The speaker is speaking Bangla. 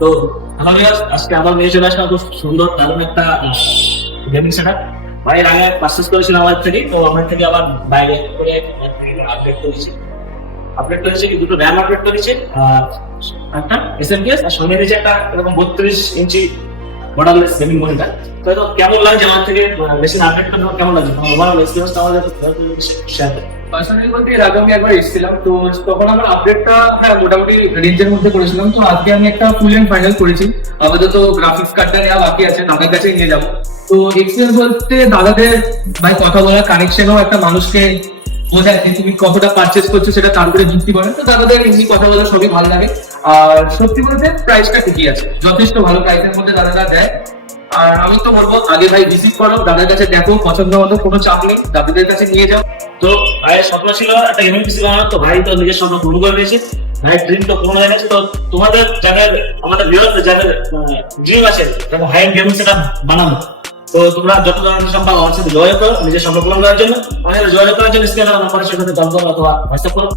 তো আজকে আমার নিয়ে চলে আসলাম খুব সুন্দর দারুণ একটা গেমিং সেটআপ। ভাই আগে পারচেজ করেছিলাম আমার থেকে, তো আমার থেকে আবার বাইরে করে আপডেট করেছে কি দুটো র্যাম আপডেট করেছে, একটা এসএমপিএস আর সঙ্গে দিয়েছে একটা এরকম 32 ইঞ্চি মডেলের গেমিং মনিটর। তো এটা কেমন লাগছে আমার থেকে বেশি আপডেট করতে কেমন লাগছে ওভারঅল এক্সপেরিয়েন্স আমাদের শেয়ার করুন। পার্সোনালি বলতে এর আগে আমি একবার এসেছিলাম, তো তখন আমার আপডেটটা মোটামুটি রেঞ্জের মধ্যে করেছিলাম। তো আজকে আমি একটা ফুল এন্ড ফাইনাল করেছি, আপাতত গ্রাফিক্স কার্ডটা নেওয়া বাকি আছে, দাদার কাছে নিয়ে যাবো। তো এক্সপিরিয়েন্স বলতে দাদাদের ভাই কথা বলার কানেকশনও একটা মানুষকে বোঝায় যে তুমি কতটা পারচেস করছো সেটা তার উপরে ভিত্তি করে। তো দাদাদের এমনি কথা বলা সবই ভালো লাগে। আর সত্যি বলতে প্রাইসটা ঠিকই আছে, যথেষ্ট ভালো প্রাইসের মধ্যে দাদাটা দেয়। আর আমি তো বলবো আগে ভাই ভিজিট করো, দাদার কাছে দেখো, পছন্দ মতো কোনো চাপ নেই, দাদাদের কাছে নিয়ে যাও। তো ভাইয়ের স্বপ্ন ছিল একটা গেমিং পিসি বানানোর, তো ভাই তো নিজের স্বপ্ন পূরণ করে নিয়েছে, ভাইয়ের ড্রিম তো পূরণ হয়ে গেছে। তো তোমাদের যাদের আমাদের ভিউয়ারদের যাদের ড্রিম আছে যেমন হাই এন্ড গেমিং সেটআপ বানানো, তো তোমরা যত ধরনের সম্ভব আমার সাথে যোগাযোগ করো নিজের স্বপ্ন পূরণ করার জন্য। আমাদের যোগাযোগ করার জন্য স্ক্রিনে নাম্বারের সাথে কল করো অথবা হোয়াটসঅ্যাপ করো।